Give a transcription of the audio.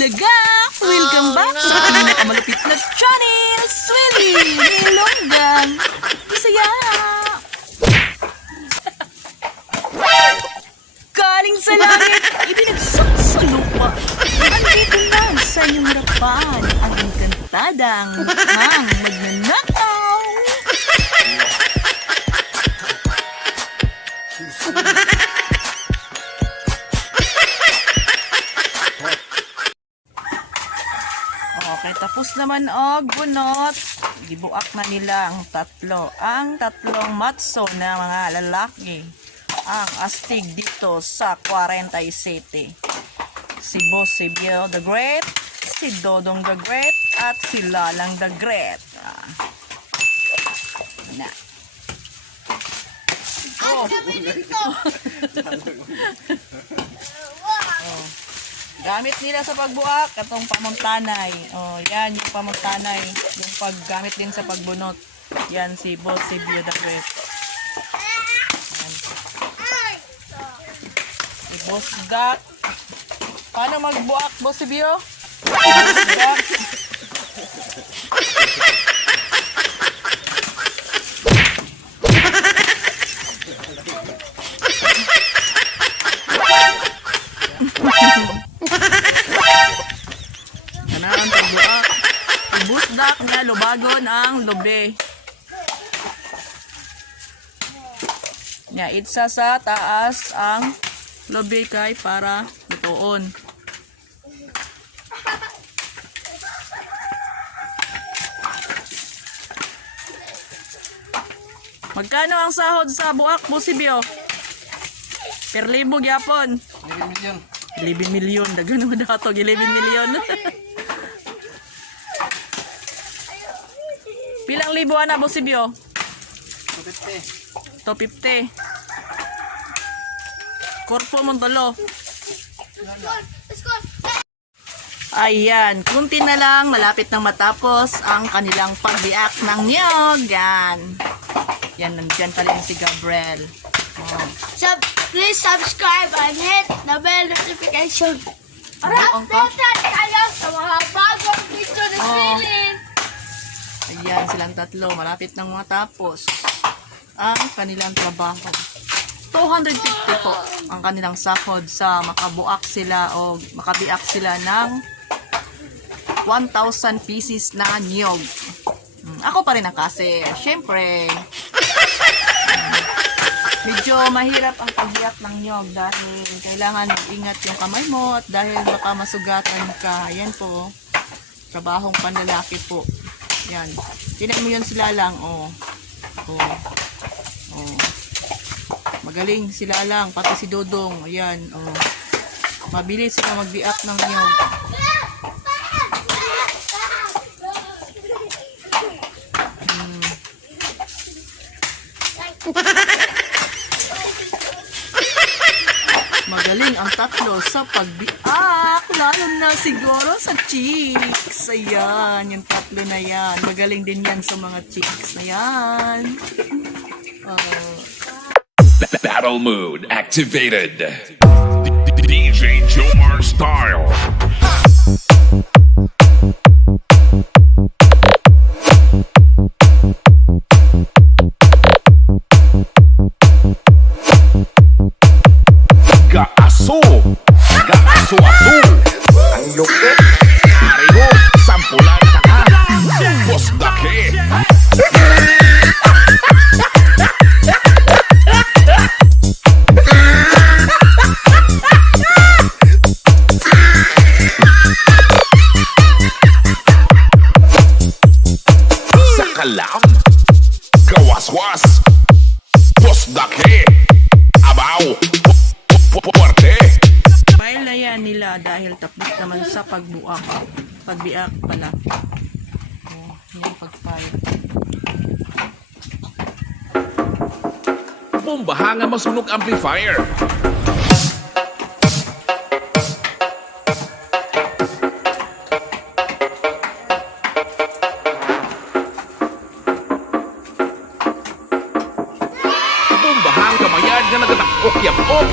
Bulaga! Welcome back sa pinakamalupit na channel, Swilly Nilonggan. Isaya! Galing sa langit, ibinagsak sa lupa. Andito na sa inyong harapan ang engkantadang hang magnanakaw. Okay, tapos naman og bunot. Gibuak na nila ang tatlo. Ang tatlong matso na mga lalaki. Ang astig dito sa 47. Si Boss Sibyo the Great, si Dodong the Great, at si Lalang the Great. Na. Oh. Oh. Gamit nila sa pagbuak atong pamuntanay. Oh, yan yung pamuntanay, yung paggamit din sa pagbunot. Yan si Boss Sibyo the Great. Yan. Si Boss Dak. Paano magbuak, Boss Sibyo? Boss Dak. Kanaan pagbuak. Busdak nga lubagon ang lobe. Nya itsa sa taas ang lobe kay para lutoon. Magkano ang sahod sa buak, Busibyo? Per libo gyapon. 11 million. 11 million. Dagan mo dato, 11 million. Pilang libo na, Busibyo? 250. 250. Korpo mong talo. Ayan, kunti na lang, malapit nang matapos ang kanilang pagbiak ng niyog. Yan. Yan, nandyan pala yung si Gabriel. Oh. Please subscribe and hit the bell notification. Para Ang ka? updated kayo sa mga bagong video na Swilly. Ayan, silang tatlo. Malapit nang matapos ang kanilang trabaho. 250 po ang kanilang sahod sa makabuak sila o makabiak sila ng 1,000 pieces na niyog. Ako pa rin ang kasi, syempre, medyo mahirap ang pagbiyak ng niyog dahil kailangan ingat yung kamay mo at dahil baka masugatan ka. Yan po, trabahong panlalaki po. Yan. Tinan mo yun sila lang. Oh. Oh. Oh. Magaling sila lang. Pati si Dodong. Ayan. Oh. Mabilis sila magbiak ng niyog. Magaling ang tatlo sa pagbiak, lalo na siguro sa chicks. Ayan, yung tatlo na yan. Magaling din yan sa mga chicks na yan. Battle mode activated. DJ Jomar style. Gaaso-aso. Ang lupit. Pareho, sampulan ka na. Boss Dake. Sa kalam. Gawas-was. Boss Dake. Abaw. Puwerte. File na yan nila dahil tapos naman sa pagbuak. Pagbiak pala. Oh, yung pag-file. Bombaha nga masunog amplifier. Bombahang kamayan nga nagatakok-yapok.